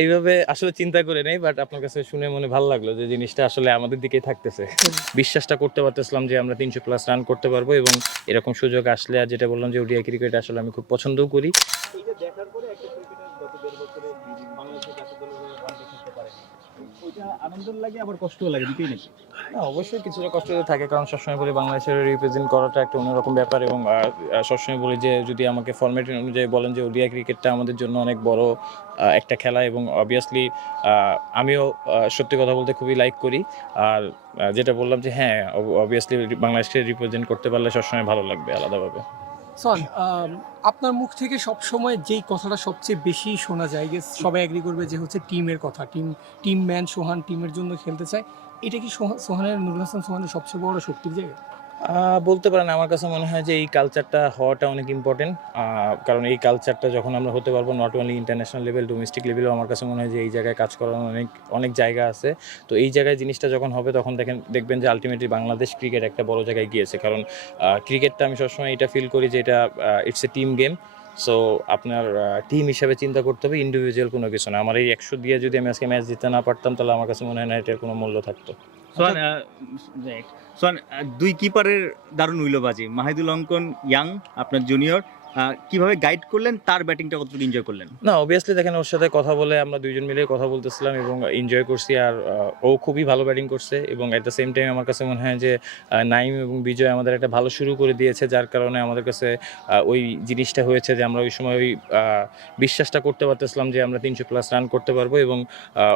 এইভাবে আসলে চিন্তা করে নেই, বাট আপনার কাছে শুনে মনে ভালো লাগলো যে জিনিসটা আসলে আমাদের দিকেই থাকতেছে। বিশ্বাসটা করতে পারতেছিলাম যে আমরা ৩০০ প্লাস রান করতে পারবো, এবং এরকম সুযোগ আসলে, আর যেটা বললাম যে ওডিআই ক্রিকেট আসলে আমি খুব পছন্দও করি। এইটা দেখার পরে একটা ক্রিকেটার গত ১.৫ বছরে বাংলাদেশের জাতীয় দলের হয়ে ওয়ানডে খেলতে পারেনি। ওইটা আনন্দের লাগে আবার কষ্টও লাগে, দুটোই নাকি? না, অবশ্যই কিছুটা কষ্ট তো থাকে, কারণ সবসময় বলি বাংলাদেশের রিপ্রেজেন্ট করাটা একটা অন্যরকম ব্যাপার, এবং সবসময় বলি যে যদি আমাকে ফরম্যাট অনুযায়ী বলেন যে ওডিআই ক্রিকেটটা আমাদের জন্য অনেক বড় একটা খেলা, এবং অবভিয়াসলি আমিও সত্যি কথা বলতে খুবই লাইক করি। আর যেটা বললাম যে হ্যাঁ, অবভিয়াসলি বাংলাদেশকে রিপ্রেজেন্ট করতে পারলে সবসময় ভালো লাগবে আলাদাভাবে। সন আপনার মুখ থেকে সবসময় যেই কথাটা সবচেয়ে বেশি শোনা যায়, যে সবাই এগ্রি করবে, যে হচ্ছে টিমের কথা, টিম ম্যান সোহান টিমের জন্য খেলতে চায়। এটা কি সোহানের, নুরুল হাসান সোহানের সবচেয়ে বড় শক্তির জায়গা? বলতে পারেন, আমার কাছে মনে হয় যে এই কালচারটা হওয়াটা অনেক ইম্পর্টেন্ট। কারণ এই কালচারটা যখন আমরা হতে পারবো, not only international level, domestic লেভেলেও আমার কাছে মনে হয় যে এই জায়গায় কাজ করার অনেক অনেক জায়গা আছে। তো এই জায়গায় জিনিসটা যখন হবে, তখন দেখবেন যে আলটিমেটলি বাংলাদেশ ক্রিকেট একটা বড় জায়গায় গিয়েছে। কারণ ক্রিকেটটা আমি সবসময় এটা ফিল করি যে এটা it's a team game. So আপনার টিম হিসাবে চিন্তা করতে হবে, ইন্ডিভিজুয়াল কোনো কিছু না। আমার এই ১০০ দিয়ে যদি আমি আজকে ম্যাচ জিততে না পারতাম, তাহলে আমার কাছে মনে হয় না এটার কোনো মূল্য থাকতো। সোহান সোহান, দুই কিপারের দারুণ উইলোবাজি, মাহিদুল অঙ্কন ইয়াং আপনার জুনিয়র, কিভাবে গাইড করলেন, তার ব্যাটিংটা কতটুকু এনজয় করলেন? না, অবভিয়াসলি দেখেন, ওর সাথে কথা বলে আমরা দুইজন মিলে কথা বলতেছিলাম এবং এনজয় করছি। আর ও খুবই ভালো ব্যাটিং করছে, এবং অ্যাট দ্য সেম টাইম আমার কাছে মনে হয় যে নাইম এবং বিজয় আমাদের একটা ভালো শুরু করে দিয়েছে, যার কারণে আমাদের কাছে ওই জিনিসটা হয়েছে যে আমরা ওই সময় ওই বিশ্বাসটা করতে পারতেছিলাম যে আমরা ৩০০ প্লাস রান করতে পারবো, এবং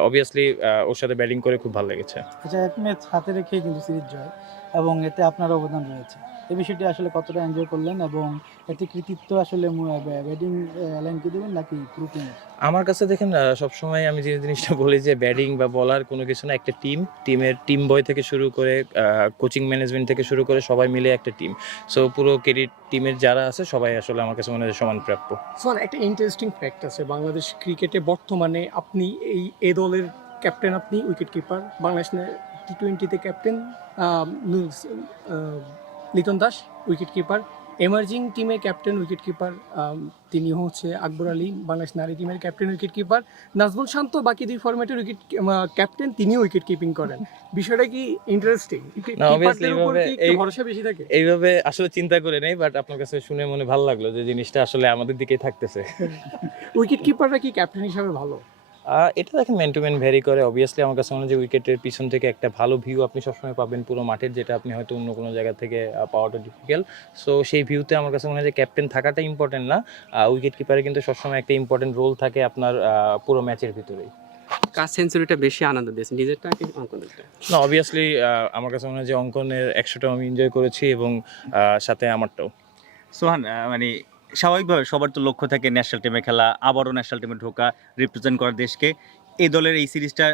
অবভিয়াসলি ওর সাথে ব্যাটিং করে খুব ভালো লেগেছে। আচ্ছা, এক ম্যাচ হাতে রেখেই কিন্তু সিরিজ জয়, এবং এতে আপনার অবদান রয়েছে। এই বিষয়টি আসলে কতটা এনজয় করলেন, এবং এতে কৃতিত্ব আসলে ব্যাটিং লাইনকে দেবেন নাকি পুরো টিমের? আমার কাছে দেখেন, সবসময় আমি যে জিনিসটা বলি যে ব্যাটিং বা বলার কোনো কিছু না, একটা টিমের টিম বয় থেকে শুরু করে কোচিং ম্যানেজমেন্ট থেকে শুরু করে সবাই মিলে একটা টিম। সো পুরো ক্রেডিট টিমের যারা আছে সবাই আসলে আমার কাছে মনে হয় সমান প্রাপ্য। সোহান, একটা ইন্টারেস্টিং ফ্যাক্ট আছে বাংলাদেশ ক্রিকেটে বর্তমানে, আপনি এ দলের ক্যাপ্টেন, আপনি উইকেট কিপার, বাংলাদেশ টি-20তে captain Liton Das wicket keeper, emerging টিমের ক্যাপ্টেন উইকেট কিপার তিনি হচ্ছে আকবর আলী, বাংলাদেশ নারী টিমের captain wicket keeper, Najmul Shanto বাকি দুই ফরম্যাটের উইকেট ক্যাপ্টেন, তিনিও উইকেট কিপিং করেন। বিষয়টা কি ইন্টারেস্টিং? না, অবভিয়াসলি ভরসা বেশি থাকে? এইভাবে আসলে চিন্তা করে নেই, বাট আপনার কাছে শুনে মনে ভালো লাগলো যে জিনিসটা আসলে আমাদের দিকেই থাকতেছে। উইকেট কিপাররা কি ক্যাপ্টেন হিসাবে ভালো? এটা দেখেন ম্যান টু ম্যান ভ্যারি করে। অবভিয়াসলি আমার কাছে মনে হয় যে উইকেটের পিছন থেকে একটা ভালো ভিউ আপনি সবসময় পাবেন পুরো মাঠের, যেটা আপনি হয়তো অন্য কোনো জায়গা থেকে পাওয়াটা ডিফিকাল্ট। সো সেই ভিউতে আমার কাছে মনে হয় যে ক্যাপ্টেন থাকাটা ইম্পর্টেন্ট না, উইকেট কিপারে কিন্তু সবসময় একটা ইম্পর্টেন্ট রোল থাকে আপনার পুরো ম্যাচের ভিতরেই। কার সেঞ্চুরিটা বেশি আনন্দ দিয়েছে, নিজেরটা কি অঙ্কনেরটা? না, অবভিয়াসলি আমার কাছে মনে হয় যে অঙ্কনের ১০০টাও আমি এনজয় করেছি, এবং সাথে আমারটাও। সোহান, মানে স্বাভাবিকভাবে সবার তো লক্ষ্য থাকে ন্যাশনাল টিমে খেলা, আবারও ন্যাশনাল টিমে ঢোকা, রিপ্রেজেন্ট করা দেশকে। এই দলের এই সিরিজটা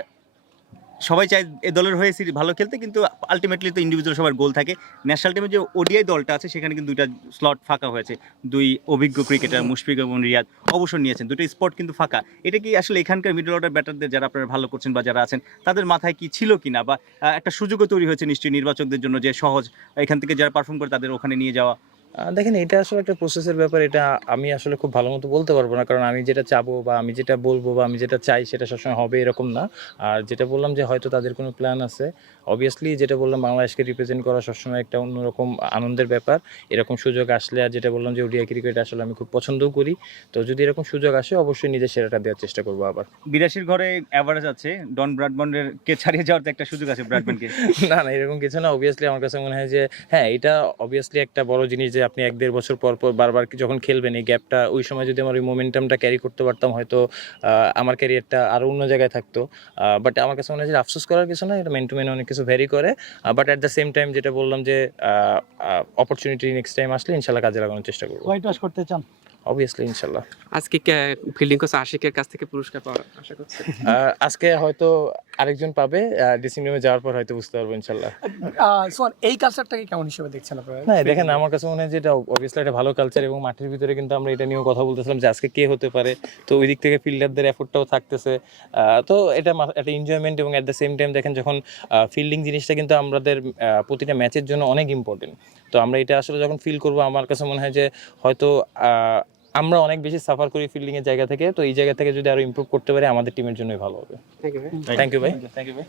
সবাই চায় এ দলের হয়ে সিরিজ ভালো খেলতে, কিন্তু আলটিমেটলি তো ইন্ডিভিজুয়াল সবার গোল থাকে। ন্যাশনাল টিমে যে ওডিআই দলটা আছে, সেখানে কিন্তু দুইটা স্লট ফাঁকা হয়েছে। দুই অভিজ্ঞ ক্রিকেটার মুশফিক এবং রিয়াদ অবসর নিয়েছেন, দুটো স্পট কিন্তু ফাঁকা। এটা কি আসলে এখানকার মিডল অর্ডার ব্যাটারদের যারা আপনারা ভালো করছেন বা যারা আছেন, তাদের মাথায় কি ছিল কিনা, বা একটা সুযোগও তৈরি হয়েছে নিশ্চয়ই নির্বাচকদের জন্য, যে সহজ এখান থেকে যারা পারফর্ম করে তাদের ওখানে নিয়ে যাওয়া? দেখেন, এটা আসলে একটা প্রসেসের ব্যাপার। এটা আমি আসলে খুব ভালো মতো বলতে পারবো না, কারণ আমি যেটা চাবো বা আমি যেটা বলবো বা আমি যেটা চাই সেটা সবসময় হবে এরকম না। আর যেটা বললাম যে হয়তো তাদের কোনো প্ল্যান আছে, অবভিয়াসলি যেটা বললাম বাংলাদেশকে রিপ্রেজেন্ট করা সবসময় একটা অন্যরকম আনন্দের ব্যাপার। এরকম সুযোগ আসলে, আর যেটা বললাম যে ওডিআই ক্রিকেট আসলে আমি খুব পছন্দও করি। তো যদি এরকম সুযোগ আসে, অবশ্যই নিজের সেরাটা দেওয়ার চেষ্টা করবো আবার। বিরাশির ঘরে অ্যাভারেজ আছে, ডন ব্র্যাডম্যানের কে ছাড়িয়ে যাওয়ার তো একটা সুযোগ আছে ব্র্যাডম্যানকে। না, না, এরকম কিছু না। অবভিয়াসলি আমার কাছে মনে হয় যে হ্যাঁ, এটা অবভিয়াসলি একটা বড় জিনিস যে আপনি ১-১.৫ বছর পর পর বারবার যখন খেলবেন, এই গ্যাপটা, ওই সময় যদি আমার ওই মোমেন্টামটা ক্যারি করতে পারতাম, হয়তো আমার ক্যারিয়ারটা আরও অন্য জায়গায় থাকতো। বাট আমার কাছে মনে হয় যে আফসোস করার কিছু না, এটা ম্যান টু ম্যান অনেক কিছু ভ্যারি করে। But at the same time যেটা বললাম যে অপরচুনিটি নেক্সট টাইম আসলে ইনশাল্লাহ কাজে লাগানোর চেষ্টা করবো। হোয়াইট ওয়াশ করতে চান? অবভিয়াসলি, ইনশাল্লাহ। আজকে ফিল্ডিং কোচ আশিকের কাছ থেকে পুরস্কার পাওয়ার আশা করছি। আজকে হয়তো আরেকজন পাবে, ড্রেসিং রুমে যাওয়ার পর হয়তো বুঝতে পারবো ইনশাল্লাহ। সোহান, এই কালচারটাকে কেমন হিসেবে দেখছেন আপনারা? না, দেখেন, আমার কাছে মনে হয় যে এটা অবভিয়াসলি একটা ভালো কালচার, এবং মাঠের ভিতরে কিন্তু আমরা এটা নিয়েও কথা বলতেছিলাম যে আজকে কে হতে পারে। তো ওই দিক থেকে ফিল্ডারদের এফোর্টটাও থাকতেছে। তো এটা একটা এনজয়মেন্ট, এবং অ্যাট দ্য সেম টাইম দেখেন যখন ফিল্ডিং জিনিসটা কিন্তু আমাদের প্রতিটা ম্যাচের জন্য অনেক ইম্পর্টেন্ট। তো আমরা এটা আসলে যখন ফিল করবো, আমার কাছে মনে হয় যে হয়তো আমরা অনেক বেশি সাফার করি ফিল্ডিং এর জায়গা থেকে, তো এই জায়গা থেকে যদি আরো ইমপ্রুভ করতে পারি আমাদের টিমের জন্যই ভালো হবে। থ্যাংক ইউ ভাই। থ্যাংক ইউ ভাই।